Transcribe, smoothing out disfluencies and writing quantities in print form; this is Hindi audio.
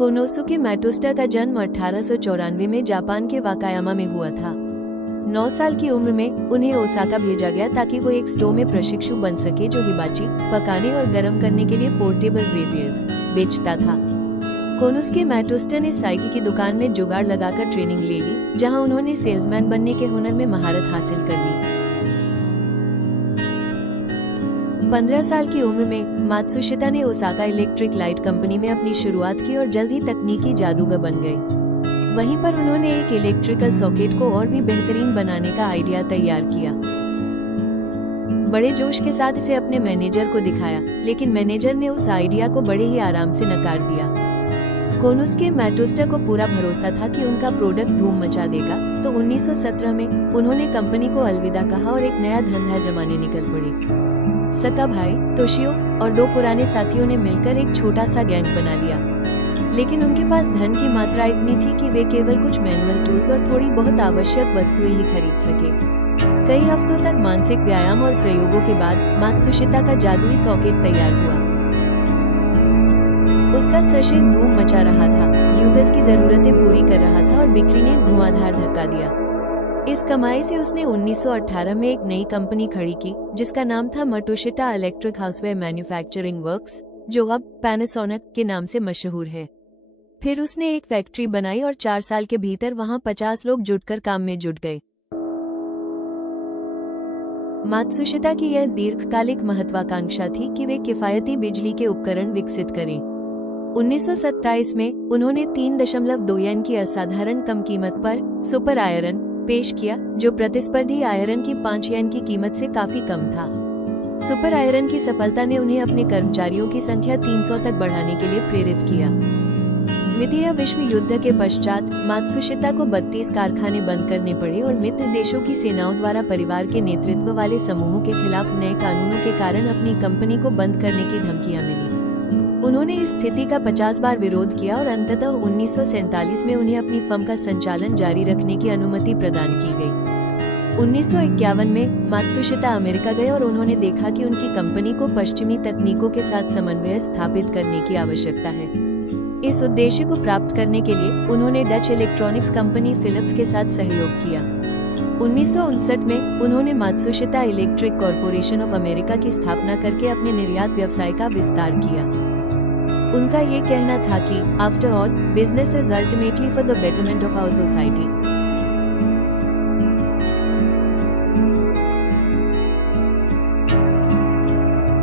कोनोसुके मैटोस्टा का जन्म 1894 में जापान के वाकायामा में हुआ था। 9 साल की उम्र में उन्हें ओसाका भेजा गया ताकि वो एक स्टोव में प्रशिक्षु बन सके जो हिबाची पकाने और गर्म करने के लिए पोर्टेबल ब्रेजियर्स बेचता था। कोनोसुके मैटोस्टा ने साइकी की दुकान में जुगाड़ लगाकर ट्रेनिंग ले ली, जहां उन्होंने सेल्समैन बनने के हुनर में महारत हासिल कर ली। 15 साल की उम्र में मात्सुशिता ने ओसाका इलेक्ट्रिक लाइट कंपनी में अपनी शुरुआत की और जल्द ही तकनीकी जादूगर बन गए। वहीं पर उन्होंने एक इलेक्ट्रिकल सॉकेट को और भी बेहतरीन बनाने का आइडिया तैयार किया। बड़े जोश के साथ इसे अपने मैनेजर को दिखाया, लेकिन मैनेजर ने उस आइडिया को बड़े ही आराम से नकार दिया। कोनोसुके मैटोस्टा को पूरा भरोसा था कि उनका प्रोडक्ट धूम मचा देगा, तो 1917 में उन्होंने कंपनी को अलविदा कहा और एक नया धंधा जमाने निकल पड़े। सका भाई, तोशियो और 2 पुराने साथियों ने मिलकर एक छोटा सा गैंग बना लिया, लेकिन उनके पास धन की मात्रा इतनी थी कि वे केवल कुछ मैनुअल टूल्स और थोड़ी बहुत आवश्यक वस्तुएं ही खरीद सके। कई हफ्तों तक मानसिक व्यायाम और प्रयोगों के बाद मात्सुशिता का जादुई सॉकेट तैयार हुआ। उसका सशे धूम मचा रहा था, यूजर्स की जरूरतें पूरी कर रहा था और बिक्री ने धुआंधार धक्का दिया। इस कमाई से उसने 1918 में एक नई कंपनी खड़ी की, जिसका नाम था मटोशिता इलेक्ट्रिक हाउसवेयर मैन्युफैक्चरिंग वर्क्स, जो अब पैनासोनिक के नाम से मशहूर है। फिर उसने एक फैक्ट्री बनाई और 4 साल के भीतर वहां 50 लोग जुटकर काम में जुट गए। मात्सुशिता की यह दीर्घकालिक महत्वाकांक्षा थी कि वे किफायती बिजली के उपकरण विकसित करें। 1927 में उन्होंने 3.2 येन की असाधारण कम कीमत पर सुपर आयरन पेश किया, जो प्रतिस्पर्धी आयरन की 5 येन की कीमत से काफी कम था। सुपर आयरन की सफलता ने उन्हें अपने कर्मचारियों की संख्या 300 तक बढ़ाने के लिए प्रेरित किया। द्वितीय विश्व युद्ध के पश्चात मात्सुशिता को 32 कारखाने बंद करने पड़े और मित्र देशों की सेनाओं द्वारा परिवार के नेतृत्व वाले समूहों के खिलाफ नए कानूनों के कारण अपनी कंपनी को बंद करने की धमकियां मिली। उन्होंने इस स्थिति का 50 बार विरोध किया और अंततः 1947 में उन्हें अपनी फर्म का संचालन जारी रखने की अनुमति प्रदान की गई। 1951 में मात्सुशिता अमेरिका गए और उन्होंने देखा कि उनकी कंपनी को पश्चिमी तकनीकों के साथ समन्वय स्थापित करने की आवश्यकता है। इस उद्देश्य को प्राप्त करने के लिए उन्होंने डच इलेक्ट्रॉनिक्स कंपनी फिलिप्स के साथ सहयोग किया। 1959 में उन्होंने Matsushita electric corporation of America की स्थापना करके अपने निर्यात व्यवसाय का विस्तार किया। उनका ये कहना था कि after all business is ultimately for the betterment of our society.